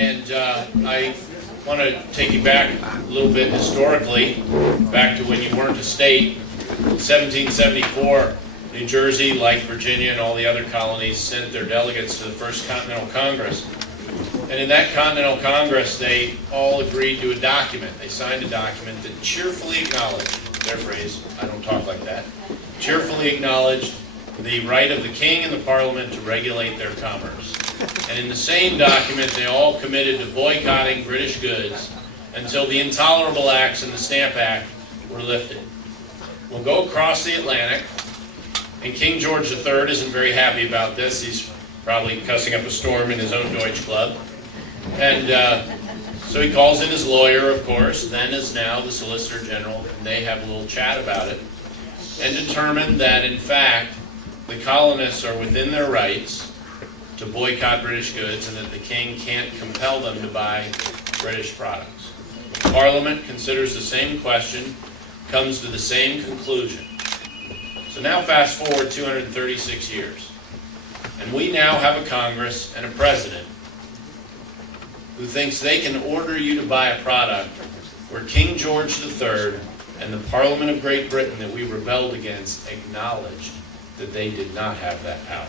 And I want to take you back a little bit historically, back to when you weren't a state. In 1774, New Jersey, like Virginia and all the other colonies, sent their delegates to the First Continental Congress. And in that Continental Congress, they all agreed to a document. They signed a document that cheerfully acknowledged, their phrase, I don't talk like that, cheerfully acknowledged the right of the king and the parliament to regulate their commerce. And in the same document, they all committed to boycotting British goods until the Intolerable Acts and the Stamp Act were lifted. We'll go across the Atlantic, and King George III isn't very happy about this. He's probably cussing up a storm in his own Deutsch Club. And so he calls in his lawyer, of course, then as now the Solicitor General, and they have a little chat about it, and determine that, in fact, the colonists are within their rights to boycott British goods and that the king can't compel them to buy British products. Parliament considers the same question, comes to the same conclusion. So now fast forward 236 years, and we now have a Congress and a president who thinks they can order you to buy a product where King George III and the Parliament of Great Britain that we rebelled against acknowledged that they did not have that power.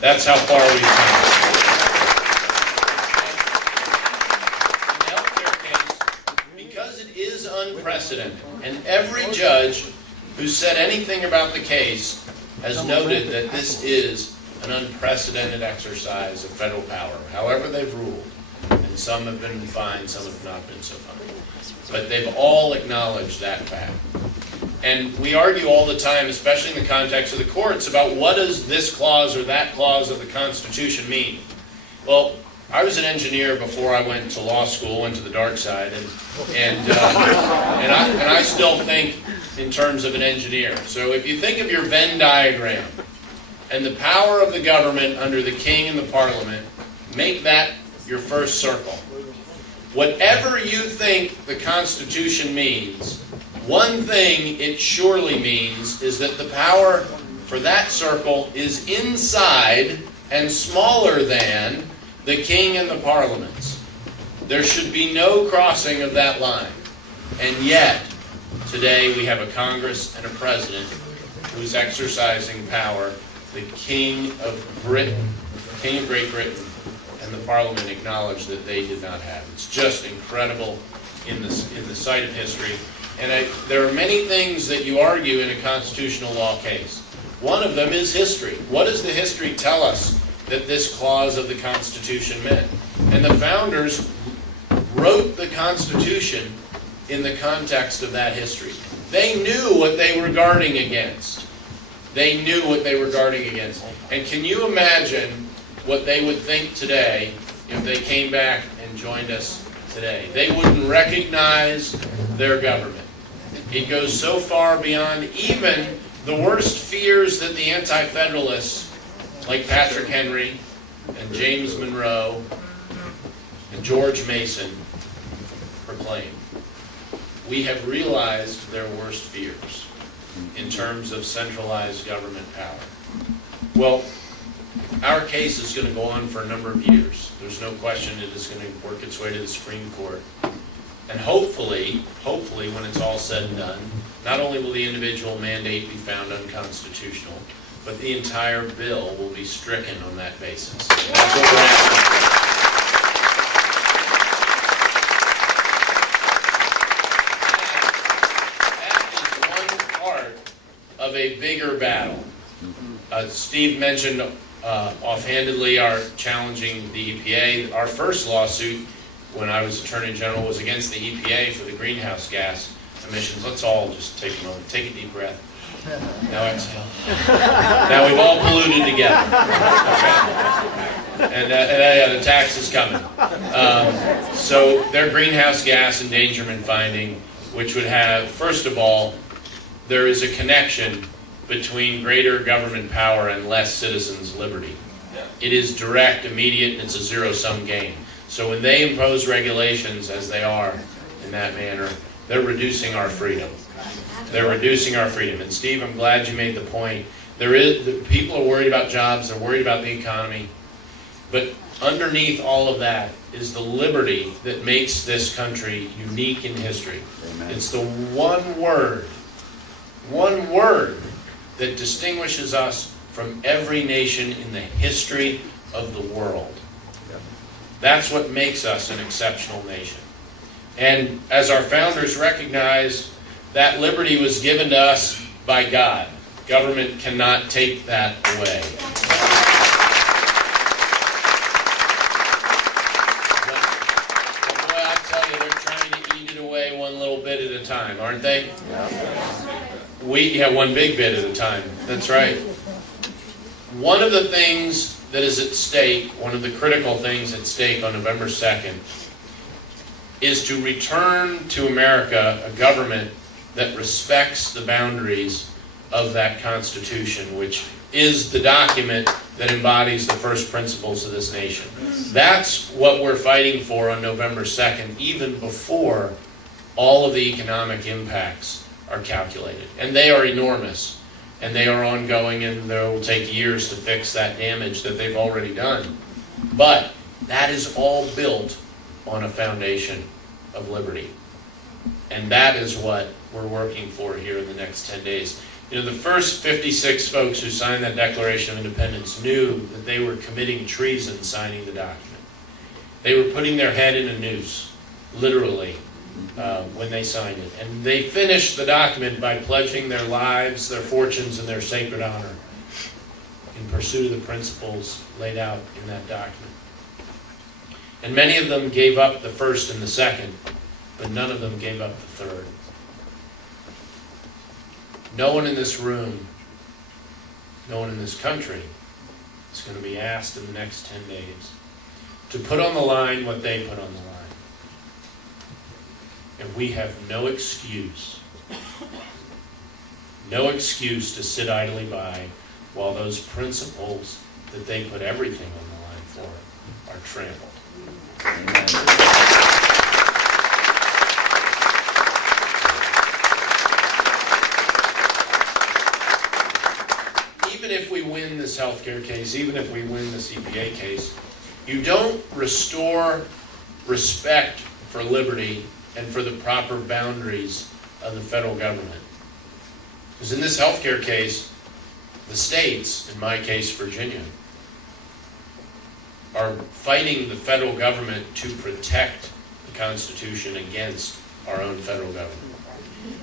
That's how far we've come. In the healthcare case, because it is unprecedented, and every judge who said anything about the case has noted that this is an unprecedented exercise of federal power, however they've ruled. And some have been fine, some have not been so fine. But they've all acknowledged that fact. And we argue all the time, especially in the context of the courts, about what does this clause or that clause of the Constitution mean. Well, I was an engineer before I went to law school, went to the dark side, and I still think in terms of an engineer. So if you think of your Venn diagram and the power of the government under the king and the parliament, make that your first circle. Whatever you think the Constitution means, one thing it surely means is that the power for that circle is inside and smaller than the king and the parliaments. There should be no crossing of that line. And yet, today we have a Congress and a president who's exercising power. The King of Britain, King of Great Britain, and the Parliament acknowledged that they did not have. It's just incredible in the sight of history. And there are many things that you argue in a constitutional law case. One of them is history. What does the history tell us that this clause of the Constitution meant? And the founders wrote the Constitution in the context of that history. They knew what they were guarding against. They knew what they were guarding against. And can you imagine what they would think today if they came back and joined us today? They wouldn't recognize their government. It goes so far beyond even the worst fears that the anti-federalists like Patrick Henry and James Monroe and George Mason proclaimed. We have realized their worst fears in terms of centralized government power. Well, our case is going to go on for a number of years. There's no question it is going to work its way to the Supreme Court. And hopefully, when it's all said and done, not only will the individual mandate be found unconstitutional, but the entire bill will be stricken on that basis. And that's what we're asking for. That is one part of a bigger battle. Steve mentioned offhandedly our challenging the EPA. Our first lawsuit when I was Attorney General was against the EPA for the greenhouse gas emissions. Let's all just take a moment, take a deep breath. Now exhale. Now we've all polluted together. Okay. And the tax is coming. So their greenhouse gas endangerment finding, which would have, first of all, there is a connection between greater government power and less citizens' liberty. It is direct, immediate, and it's a zero-sum game. So when they impose regulations, as they are in that manner, they're reducing our freedom. They're reducing our freedom. And Steve, I'm glad you made the point. People are worried about jobs, they're worried about the economy. But underneath all of that is the liberty that makes this country unique in history. Amen. It's the one word that distinguishes us from every nation in the history of the world. That's what makes us an exceptional nation. And as our founders recognized, that liberty was given to us by God. Government cannot take that away. But boy, I tell you, they're trying to eat it away one little bit at a time, aren't they? Yeah, one big bit at a time. That's right. One of the things that is at stake, one of the critical things at stake on November 2nd, is to return to America a government that respects the boundaries of that Constitution, which is the document that embodies the first principles of this nation. That's what we're fighting for on November 2nd, even before all of the economic impacts are calculated. And they are enormous, and they are ongoing, and they will take years to fix that damage that they've already done. But that is all built on a foundation of liberty. And that is what we're working for here in the next 10 days. You know, the first 56 folks who signed that Declaration of Independence knew that they were committing treason signing the document. They were putting their head in a noose, literally, when they signed it. And they finished the document by pledging their lives, their fortunes, and their sacred honor in pursuit of the principles laid out in that document. And many of them gave up the first and the second, but none of them gave up the third. No one in this room, no one in this country is going to be asked in the next 10 days to put on the line what they put on the line. And we have no excuse to sit idly by while those principles that they put everything on the line for are trampled. Amen. Even if we win this healthcare case, even if we win this EPA case, you don't restore respect for liberty and for the proper boundaries of the federal government. Because in this healthcare case, the states, in my case Virginia, are fighting the federal government to protect the Constitution against our own federal government.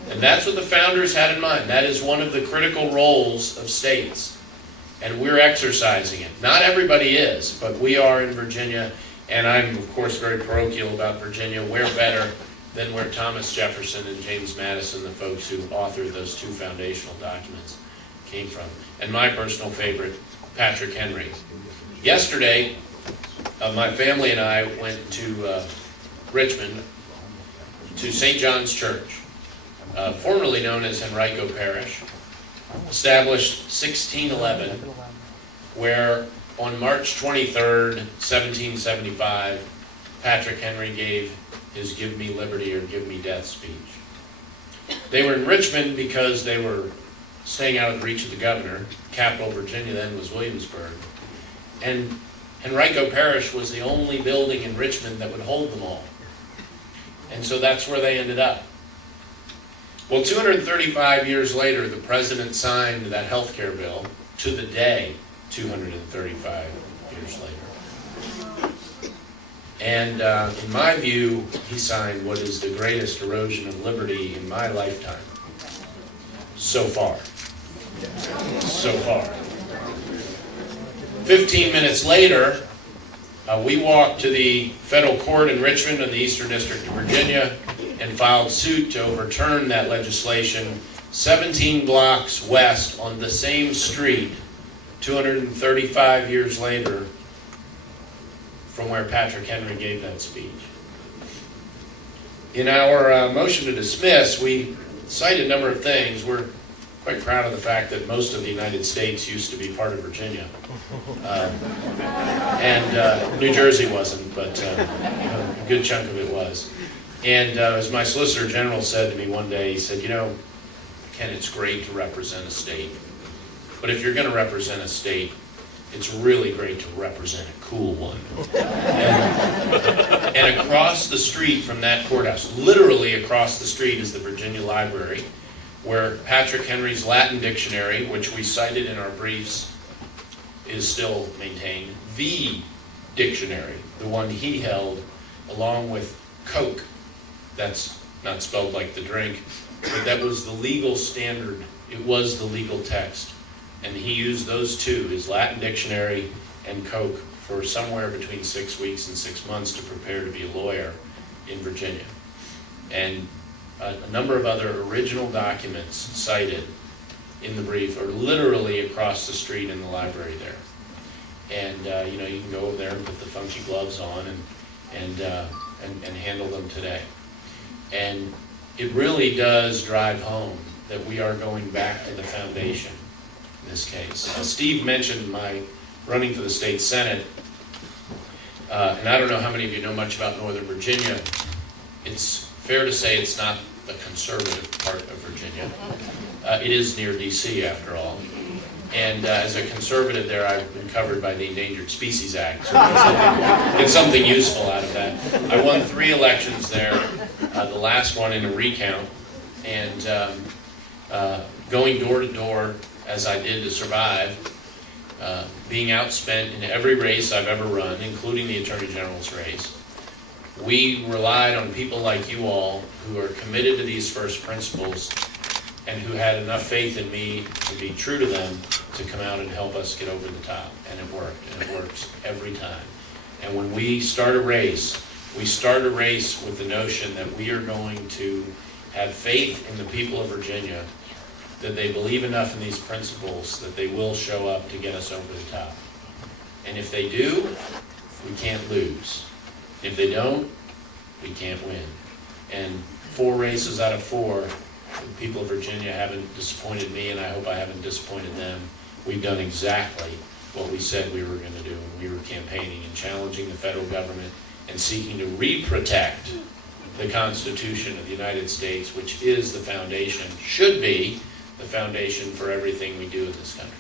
And that's what the founders had in mind. That is one of the critical roles of states. And we're exercising it. Not everybody is, but we are in Virginia. And I'm, of course, very parochial about Virginia. Where better than where Thomas Jefferson and James Madison, the folks who authored those two foundational documents, came from. And my personal favorite, Patrick Henry. Yesterday, my family and I went to Richmond to St. John's Church, formerly known as Henrico Parish, established 1611, where on March 23rd, 1775, Patrick Henry gave his "Give me liberty or give me death" speech. They were in Richmond because they were staying out of the reach of the governor. Capital Virginia then was Williamsburg. And Henrico Parish was the only building in Richmond that would hold them all. And so that's where they ended up. Well, 235 years later, the president signed that health care bill, to the day, 235 years later. And in my view, he signed what is the greatest erosion of liberty in my lifetime. So far. So far. 15 minutes later, we walked to the federal court in Richmond in the Eastern District of Virginia and filed suit to overturn that legislation 17 blocks west on the same street 235 years later from where Patrick Henry gave that speech. In our motion to dismiss, we cite a number of things. We're quite proud of the fact that most of the United States used to be part of Virginia. And New Jersey wasn't, but a good chunk of it was. And as my Solicitor General said to me one day, he said, "You know, Ken, it's great to represent a state. But if you're going to represent a state, it's really great to represent a cool one. And across the street from that courthouse, literally across the street, is the Virginia Library, where Patrick Henry's Latin dictionary, which we cited in our briefs, is still maintained. The dictionary, the one he held, along with Coke, that's not spelled like the drink, but that was the legal standard. It was the legal text. And he used those two, his Latin dictionary and Coke, for somewhere between 6 weeks and 6 months to prepare to be a lawyer in Virginia. And a number of other original documents cited in the brief are literally across the street in the library there. And you know, you can go over there and put the funky gloves on and handle them today. And it really does drive home that we are going back to the foundation in this case. Steve mentioned my running for the state Senate, and I don't know how many of you know much about Northern Virginia. It's fair to say it's not the conservative part of Virginia. It is near DC, after all. And as a conservative there, I've been covered by the Endangered Species Act, so get something useful out of that. I won 3 elections there, the last one in a recount, and going door to door as I did to survive, being outspent in every race I've ever run, including the Attorney General's race. We relied on people like you all who are committed to these first principles and who had enough faith in me to be true to them to come out and help us get over the top. And it worked, and it works every time. And when we start a race with the notion that we are going to have faith in the people of Virginia, that they believe enough in these principles that they will show up to get us over the top. And if they do, we can't lose. If they don't, we can't win. And 4 races out of 4, the people of Virginia haven't disappointed me, and I hope I haven't disappointed them. We've done exactly what we said we were going to do when we were campaigning and challenging the federal government and seeking to re-protect the Constitution of the United States, which is the foundation, should be the foundation for everything we do in this country.